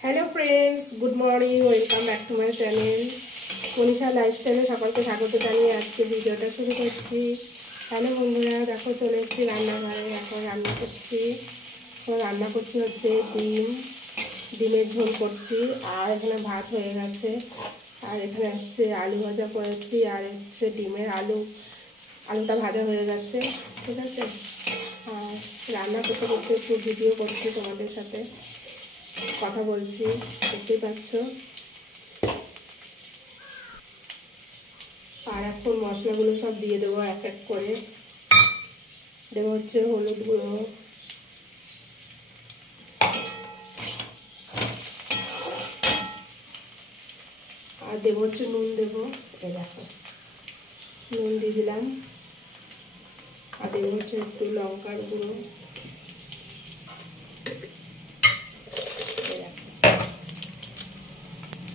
Hello friends good morning welcome back to my channel Manisha लाइफस्टाइले सकलके स्वागत जानिए आज के भिडियोटा शुरू करছি। हेलो बंधुरा देखो चले एসেছি রান্নাঘরে। এখন রান্না করছি হচ্ছে ডিমের ঝোল করছি আর এখানে ভাত হয়ে গেছে আর এখানে হচ্ছে আলু ভাজা করেছি আর হচ্ছে ডিমের আলুটা ভাজা হয়ে গেছে। ঠিক আছে, আর রান্না করতে করতে একটু ভিডিও করছি, তোমাদের সাথে কথা বলছি, দেখতেই পাচ্ছ। আর এখন মশলাগুলো সব দিয়ে দেবো এক এক করে। দেবো হচ্ছে হলুদ গুঁড়ো, আর দেবো হচ্ছে নুন দেবো, এই দেখো নুন দিয়ে দিলাম। আর দেবো হচ্ছে একটু লঙ্কার গুঁড়ো,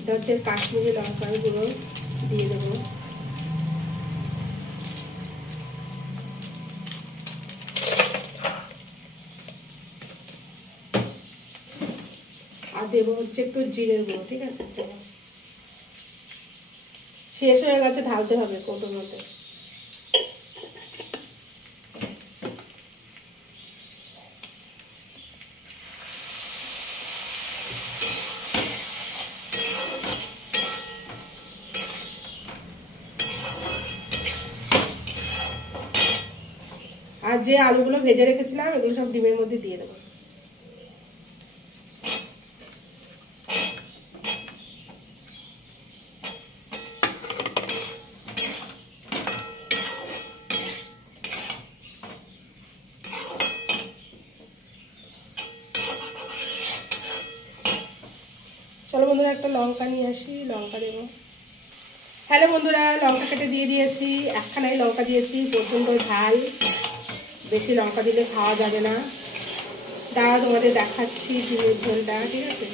এটা হচ্ছে কাশ্মীরি লঙ্কার গুঁড়ো দিয়ে দেবো। আর দেবো হচ্ছে একটু জিরের গুঁড়ো। ঠিক আছে, চলো শেষ হয়ে গেছে, ঢালতে হবে কৌটোর মধ্যে। আর যে আলুগুলো ভেজে রেখেছিলাম এগুলো সব ডিমের মধ্যে দিয়ে দেবো। চলো বন্ধুরা একটা লঙ্কা নিয়ে আসি, লঙ্কা দেবো। হ্যালো বন্ধুরা, লঙ্কা কেটে দিয়ে দিয়েছি, একখানাই লঙ্কা দিয়েছি, প্রচণ্ড ঝাল, বেশি লঙ্কা দিলে খাওয়া যাবে না। দাঁড়া তোমাদের দেখাচ্ছি ডিমের ঝোলটা। ঠিক আছে,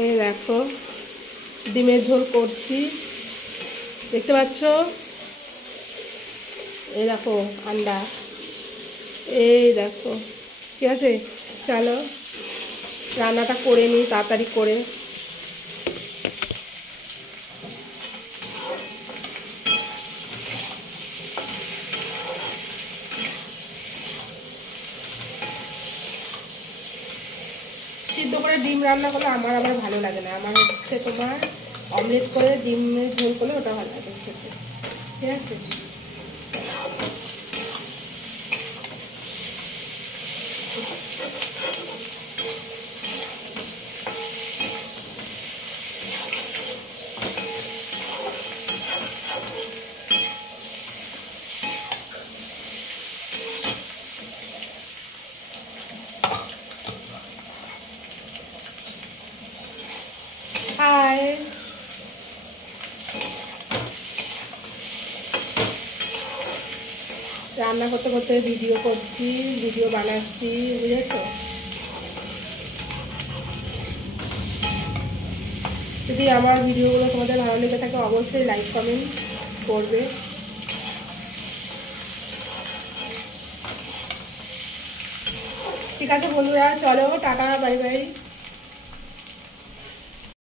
এই দেখো ডিমের ঝোল করছি, দেখতে পাচ্ছ। এই দেখো আন্ডা, এই দেখো। ঠিক আছে, চলো রান্নাটা করে নিই তাড়াতাড়ি করে। সিদ্ধ করে ডিম রান্না করলে আমার আবার ভালো লাগে না, আমার হচ্ছে তোমার অমলেট করে ডিমের ঝোল করলে ওটা ভালো লাগে খেতে। ঠিক আছে, হাই রান্না করতে করতে ভিডিও করছি, ভিডিও বানাচ্ছি, বুঝেছো। যদি আমার ভিডিওগুলো তোমাদের ভালো লেগে থাকে অবশ্যই লাইক কমেন্ট করবে। ঠিক আছে বন্ধুরা, চলো টাটা, বাই বাই।